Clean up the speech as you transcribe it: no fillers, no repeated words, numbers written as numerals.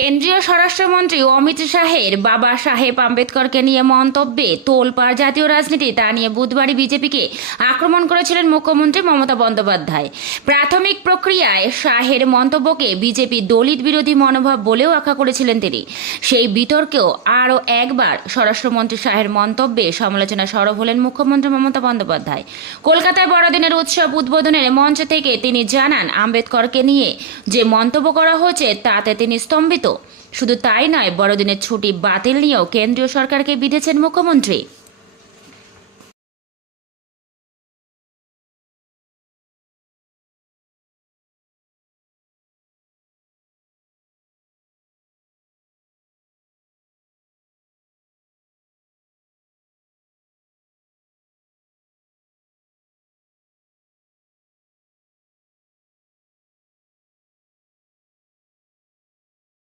কেন্দ্রীয় স্বরাষ্ট্রমন্ত্রী অমিত শাহের বাবা সাহেব আম্বেদকরকে নিয়ে মন্তব্যে তোলপাড় জাতীয় রাজনীতি, তা নিয়ে বুধবারই বিজেপিকে আক্রমণ করেছিলেন মুখ্যমন্ত্রী মমতা বন্দ্যোপাধ্যায়। প্রাথমিক প্রক্রিয়ায় শাহের মন্তব্যকে বিজেপি দলিত বিরোধী মনোভাব বলেও আখ্যা করেছিলেন তিনি। সেই বিতর্কেও আরও একবার স্বরাষ্ট্রমন্ত্রী শাহের মন্তব্যে সমালোচনা সরব হলেন মুখ্যমন্ত্রী মমতা বন্দ্যোপাধ্যায়। কলকাতায় বড়দিনের উৎসব উদ্বোধনের মঞ্চ থেকে তিনি জানান, আম্বেদকরকে নিয়ে যে মন্তব্য করা হয়েছে তাতে তিনি স্তম্ভিত। শুধু তাই নয়, বড়দিনের ছুটি বাতিল নিয়েও কেন্দ্রীয় সরকারকে বিঁধেছেন মুখ্যমন্ত্রী।